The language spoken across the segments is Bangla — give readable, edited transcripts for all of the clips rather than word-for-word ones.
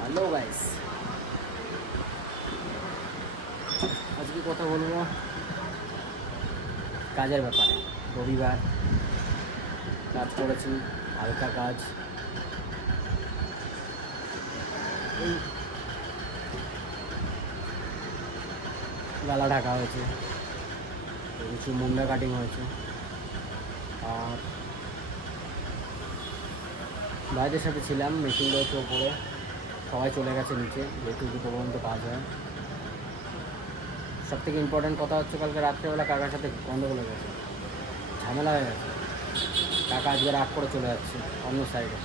হ্যালো গাইস, আজকে কথা বলবো কাজের ব্যাপারে। রবিবার কাজ করেছি, হালকা কাজ। এই গালা ঢাকা হয়েছে, কিছু মুন্ডা কাটিং হয়েছে। আর ভাইদের সাথে ছিলাম, মেশিন রয়েছে ওপরে, সবাই চলে গেছে নিচে, যেহেতু দুটো পর্যন্ত কাজ হয়। সব থেকে ইম্পর্ট্যান্ট কথা হচ্ছে, কালকে রাত্রেবেলা কাকার সাথে গন্ডগোল হয়ে গেছে, ঝামেলা হয়ে গেছে। কাকা আজকে রাগ করে চলে যাচ্ছে অন্য সাইডে।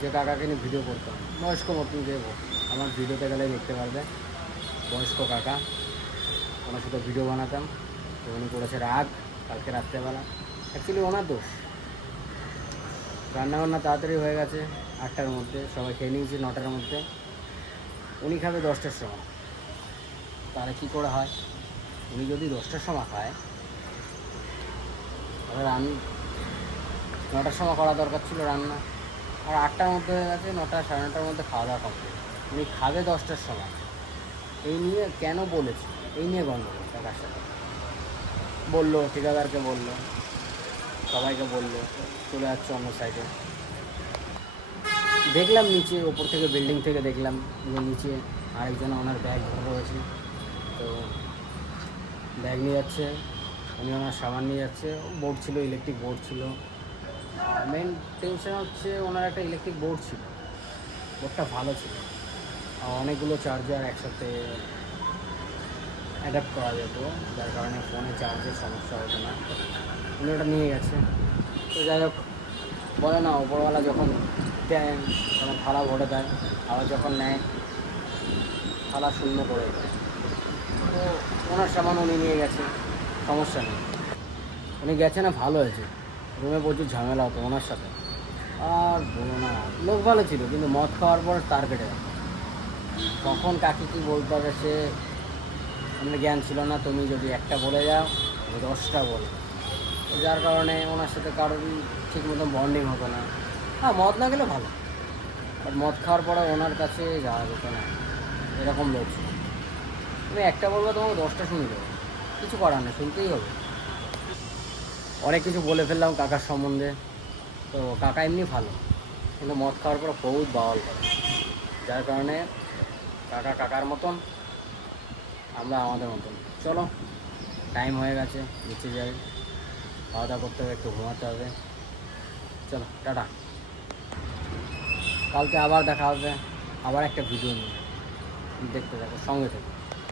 যে কাকাকে নিয়ে ভিডিও করতাম, বয়স্ক মতন, যে আমার ভিডিওতে গেলে দেখতে পারবে, বয়স্ক কাকা, ওনার সাথে ভিডিও বানাতাম। তো উনি করেছে রাগ কালকে রাত্রেবেলা। অ্যাকচুয়ালি ওনার দোষ। রান্নাবান্না তাড়াতাড়ি হয়ে গেছে, 8টার মধ্যে সবাই খেয়ে নিয়েছি, 9টার মধ্যে। উনি খাবে 10টার সময়। তাহলে কী করে হয়? উনি যদি 10টার সময় খায়, তাহলে 9টার সময় করা দরকার ছিল রান্না। আর 8টার মধ্যে হয়ে গেছে, 9টা সাড়ে 9টার মধ্যে খাওয়া দাওয়া কমপ্লিট। উনি খাবে 10টার সময়। এই নিয়ে কেন বলেছি, এই নিয়ে গণ্ডগোল কাকার সাথে। বললো, ঠিকাদারকে বললো, সবাইকে বললো, চলে যাচ্ছে অন্য সাইডে। দেখলাম নিচে, ওপর থেকে বিল্ডিং থেকে দেখলাম যে নিচে আরেকজন ওনার ব্যাগ ধরে রয়েছে। তো ব্যাগ নিয়ে যাচ্ছে, উনি ওনার সামান নিয়ে যাচ্ছে। বোর্ড ছিল, ইলেকট্রিক বোর্ড ছিল। মেন টেনশন হচ্ছে, ওনার একটা ইলেকট্রিক বোর্ড ছিল, বোর্ডটা ভালো ছিল, অনেকগুলো চার্জার একসাথে অ্যাডাপ্ট করা যেত, যার কারণে ফোনে চার্জের সমস্যা হতো না। উনি ওটা নিয়ে গেছে। তো যাই হোক, বলে না, ওপরওয়ালা যখন দেয় তখন থালা ভরে দেয়, আবার যখন নেয় থালা শূন্য করে দেয়। তো ওনার সামান উনি নিয়ে গেছে, সমস্যা নেই। উনি গেছে না, ভালো হয়েছে। রুমে প্রচুর ঝামেলা হতো ওনার সাথে। আর বলো না, লোক ভালো ছিল, কিন্তু মদ খাওয়ার পর তার কেটে গেল। কখন কাকে কী বলতে হবে সে আমাদের জ্ঞান ছিল না। তুমি যদি একটা বলে যাও, আমি 10টা বলে। যার কারণে ওনার সাথে কারোরই ঠিক মতন বন্ডিং হতো না। হ্যাঁ, মদ না গেলে ভালো, বাট মদ খাওয়ার পরে ওনার কাছে যাওয়া যেত না, এরকম লোক ছিল। তুমি একটা বলবো, তোমাকে 10টা শুনে দেবো, কিছু করার নেই, শুনতেই হবে। অনেক কিছু বলে ফেললাম কাকার সম্বন্ধে। তো কাকা এমনি ভালো, কিন্তু মদ খাওয়ার পর বহুত বাওয়াল করে, যার কারণে কাকা কাকার মতন, আমরা আমাদের মতন। চলো, টাইম হয়ে গেছে, নিচে যাই, খাওয়া দাওয়া করতে হবে, একটু ঘুমাতে হবে। চলো, টাটা। কালকে আবার দেখা হবে, আবার একটা ভিডিও নিয়ে। দেখতে থাকো, সঙ্গে থাকো।